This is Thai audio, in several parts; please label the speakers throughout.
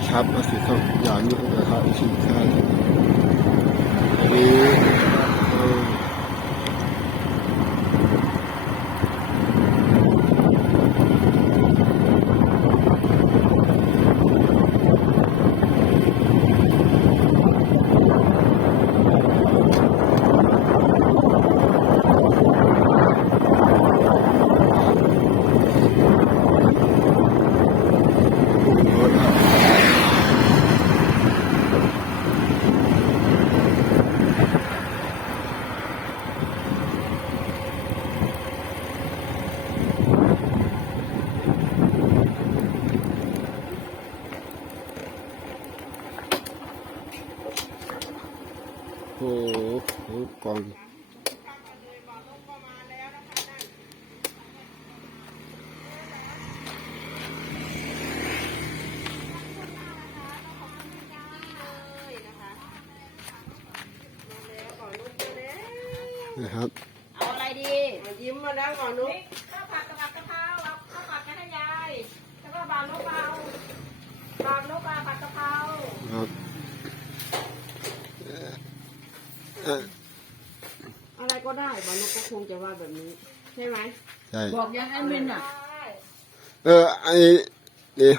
Speaker 1: ครับมาสิครับอย่างนี้นะครับชิมได้อันนี้โอ้โหกองนะครับ
Speaker 2: เอาอะไรดียิ้มมาแล้วก่อนนุ๊กข้าวผัดกะเพราเอาข้าวผัดกันให้ยายแล้วก็บางนกเอาบางนกเอาผัดกะเพรา
Speaker 1: ครับ
Speaker 2: อะไรก็ได้บางนกก็คงจะว่าแบบนี้ใช่ไหม
Speaker 1: ใช่
Speaker 2: บอกยังไอ้มินอ่ะ
Speaker 1: ไอ้นี่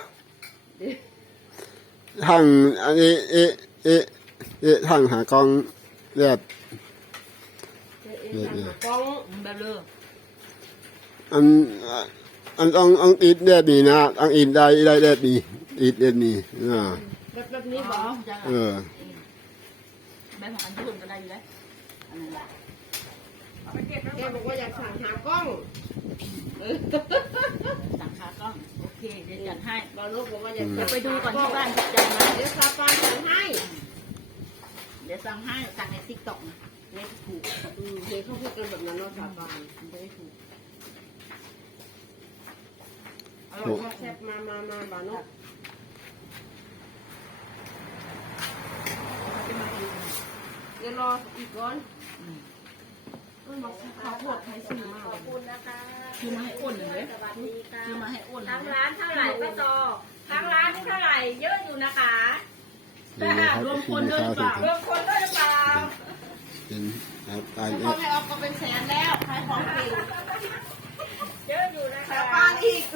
Speaker 1: ทางอันนี้ทางหากองเรียบ
Speaker 2: กล้องแบบเลือ
Speaker 1: อันต้องอีดเด็ดนี่นะต้องอีดได้เด็ดนี่อีดเด็ดนี่
Speaker 2: แบบนี้บอกแบบของอันที่รวมกันได้อยู่แล้วแกบอกว่าอยากสั่งหากล้องสั่งหากล้องโอเคเดี๋ยวจัดให้บอลลูกบอกว่าอยากไปดูก่อนที่บ้านใจไหมเดี๋ยวซาปานสั่งให้เดี๋ยวสั่งให้สั่งในติ๊กต็อกนะเลขถูกเดี๋ยวเขาพูดกันแบบนั้นเนาะซาปานจะได้ถูกเอาแซ่บมาบอลลูกเดี๋ยวรออีกก่อนเขาปวดใครซื้อมาขอบคุณนะคะซื้อมาให้อ้วนเลยซื้อมาให้อ้วนทั้งร้านเท่าไหร่ป้าตอทั้งร้านนี่เท่าไหร่เยอะอยู่นะคะแต่รวมคนด้วยหรือเปล่ารวมคนด้วยหรือเปล่า
Speaker 1: เป็นครับตาย
Speaker 2: คนให้ออกก็เป็นแสนแล้วขายของเก่งเยอะอยู่นะคะป้าอีก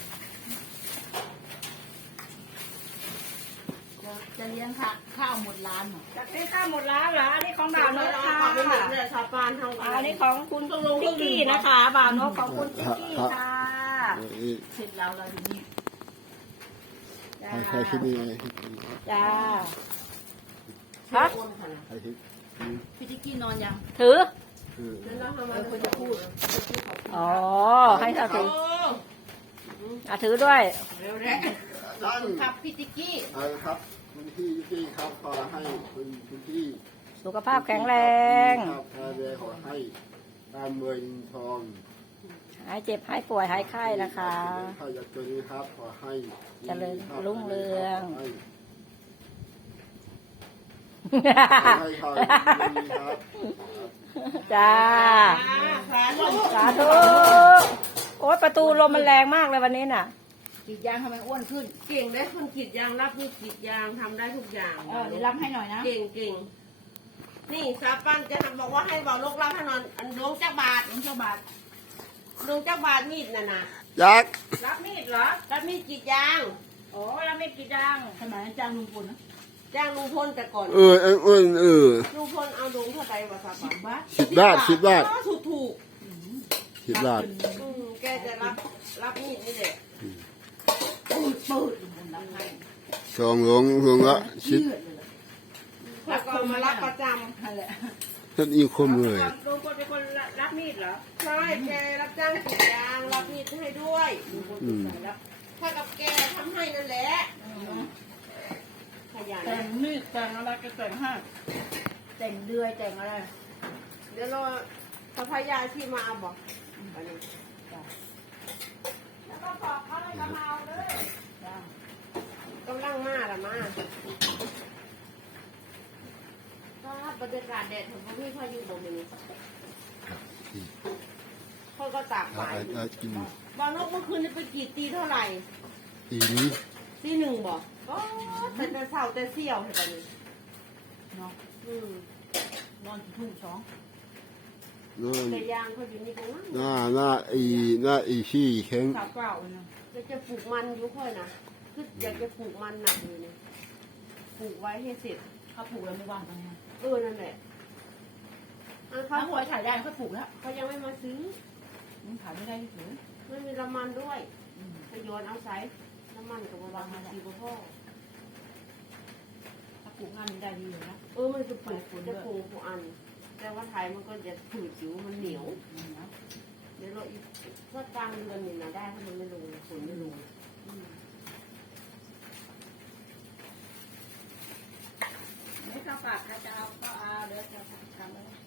Speaker 2: จะเลี้ยงข้าวหมดร้านเหรอจะเลี้ยงข้าวหมดร้านเหรออันนี้ของบ่าวนกค่ะชาวปานทางอันนี้ของคุณติ๊กกี้นะคะบ่าวนกของคุณติ๊กกี้ค่ะเสร็จแล้วเราดูนี่
Speaker 1: ใครคิดยังไง
Speaker 2: จ้าฮะพี่ติ๊กกี้นอนยังถือแล้วทำไมคนจะพูดอ๋อให้เราถือถือด้วยเร็วๆครับพี่ติ๊กกี้
Speaker 1: ครับคุณพี่ครับขอให้คุณพี่
Speaker 2: สุขภาพแข็งแรง
Speaker 1: ขอให้การเงินทอง
Speaker 2: หายเจ็บหายป่วยหายไข้นะคะ
Speaker 1: ถ้าอยากเจอนี้ครับขอให้
Speaker 2: เจริญรุ่งเรืองจ้าสาธุโอ๊ยประตูลมมันแรงมากเลยวันนี้น่ะกรีดยางทำไมอ้วนขึ้นเก่งได้คนกรีดยางรับมีดกรีดยางทำได้ทุกอย่างเดี๋ยวรับให้หน่อยนะเก่งนี่ซาปันจะบอกว่าให้บอกลูกรับให้นอนอันดวงจักบาทดวงจักบาทมีดน่ะนะ
Speaker 1: ยักษ์
Speaker 2: รับมีดเหรอรับมีดกรีดยางโอ้รับมีดกรีดยางสมัยจ้างลุงพลนะจ้างลุงพลแต่ก่อนลุงพลเอาดวงเท่าไหร่วะซาปัน
Speaker 1: 10 บาท
Speaker 2: ถูก
Speaker 1: 10 บาท
Speaker 2: แกจะรับมีดนี่แหละปืด
Speaker 1: สองหลวงละชิด
Speaker 2: แล้วก็มารับประจำนั่นแหละ
Speaker 1: ท่านอีกคมเลย
Speaker 2: ลุงพลเป็นคนรับมีดเหรอใช่แกรับจ้างกรีดยางรับมีดให้ด้วยถ้ากับแกทำให้นั่นแหละขยันแต่งมีดแต่งอะไรก็แต่งให้แต่งเดือยแต่งอะไรเดี๋ยวเราพพายาที่มาบอกแล้วก็บอกเขาเลยกำเอาเลยกำลังมาละมาบรรยากาศแดดของพวกพี่พายุบ่มีเขาก็ตากฝายบางนกเมื่อคืนไปกี่ตีเท่าไหร่
Speaker 1: ตีนี้
Speaker 2: ตี 1บอกก็แต่เสาแต่เสี่ยวเห็นไหมเนาะนอนทุ่งสอง
Speaker 1: นั่น
Speaker 2: แต่ยางเขาอยู่นี่ตรงนั้น
Speaker 1: หน้าอีขี้แข็ง
Speaker 2: สาวเปล่าเนาะจะปลูกมันอยู่ค่อยนะคืออยากจะปลูกมันหนักเลยเนี่ยปลูกไว้ให้เสร็จ
Speaker 3: เขาปลูกแล้วไม่ว่างตรงนี้
Speaker 2: นั่นแหละ
Speaker 3: ถ้าหัวถ่ายได้เขาปลูกแล้ว
Speaker 2: เขายังไม่มาซื้อ
Speaker 3: ถ่ายไม่ได้ที่ถือ
Speaker 2: ไม่มีน้ำมันด้วยทยอยเอาใส่น้ำมันกับวางมาสีกับพ่อ
Speaker 3: ถ้าปลูกงานมันได้ดีอยู่นะ
Speaker 2: มันจะปลูกจะปลูกผู้อัน แต่ว่าไทยมันก็จะผืดผิวมันเหนียว เดี๋ยวเราอีกสักกลางเดือนนี่นะได้ถ้ามันไม่ลงฝนไม่ลง
Speaker 3: ไม่ข้าวผัดถ้าจะเอาก็เอาเดี๋ยวจะทำเลย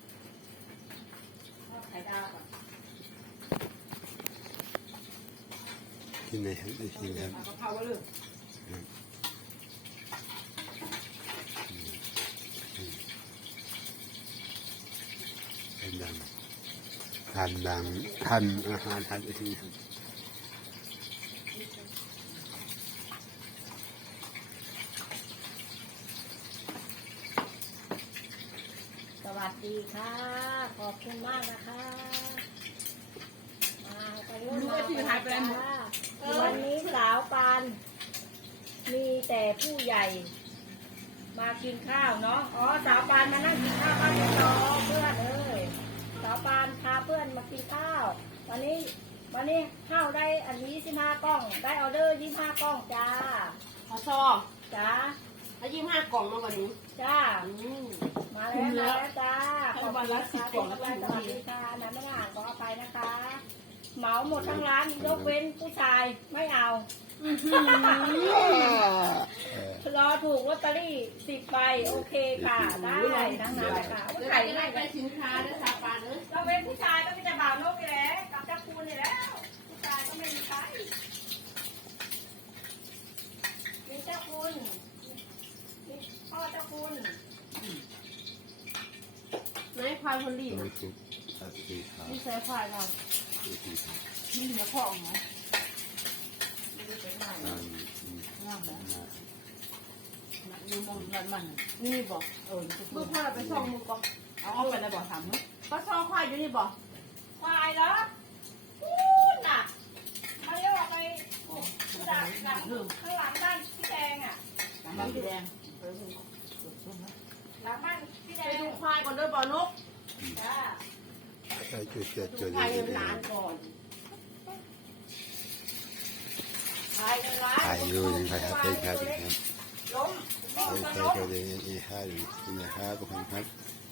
Speaker 3: ข้าวไข่ดาวก่อน
Speaker 1: ที่ไหนครับได้กินครับ
Speaker 3: กะเพราเลย
Speaker 1: ทันอาหารทันไปที่ครับ
Speaker 3: สวัสดีค่ะ ขอบคุณมากนะคะมาไปเรื่องมาวันนี้สาวปานมีแต่ผู้ใหญ่ มากินข้าวเนาะสาวปานมานั่งกินข้าวบ้านน้องเพื่อนสาวปานพาเพื่อนมากินข้าววันนี้ข้าวได้อันนี้25 กล้องได้ออเดอร์25 กล้องจ้า
Speaker 2: พอซอ
Speaker 3: จ้า
Speaker 2: แล้ว25 กล่องมาวันนี้
Speaker 3: จ้ามาแล้วจ้าขอบคุณนะคะสวัสดีค่ะน้ำไม่ห่างขออภัยนะคะ เหมาหมดทั้งร้านยกเว้นผู้ชายไม่เอารอถูกลอตเตอรี่10 ใบโอเคค่ะได้ทั้งนั้นแหละค่ะ
Speaker 2: จะได้ไปสินค้าได้สาปานเนอะ
Speaker 3: เราเป็นผู้ชายก็มีแต่บ่าวนกนี่แหละกับเจ้าคูนี่แล้วผู้ชายก็ไม่มีใครมีเจ้าคุณมีพ่อเจ้าคุณ
Speaker 2: ไหนควายคนรีบ
Speaker 1: โอ้สุกตัดสีขาว
Speaker 2: นี่ใช้ควายเรา
Speaker 1: สีขาว
Speaker 3: มีเหนือพ่อเหรอ
Speaker 2: ไม่ได้เป็นไร
Speaker 3: งามแบบดูมองมัน
Speaker 2: นี่บอกมือพ่อเราไปซ่องมือก่อน
Speaker 3: เอาไปแล้วบอกถามมั้ย
Speaker 2: ก็ซ่องควายอยู่นี่บอก
Speaker 3: ควายเหรอพูดน่ะมาเรียกว่าไปหลังข้างหลังบ้านพี่แดงอ่ะหลังบ้านพี่แดงหลังบ้านพี่แด
Speaker 2: ไป
Speaker 3: ง
Speaker 2: ดูควายก่อนเด้อบอนก
Speaker 3: จ้า
Speaker 1: ใส่จุด
Speaker 2: ดูควายเงินล้านก่อน
Speaker 3: ควายเป็นร้าน
Speaker 1: ถ่ายอยู่ยังถ่ายเป็นครับ
Speaker 3: ล้ม
Speaker 1: ใส่เกลืออีก5 หรือ5 ก็พันครับ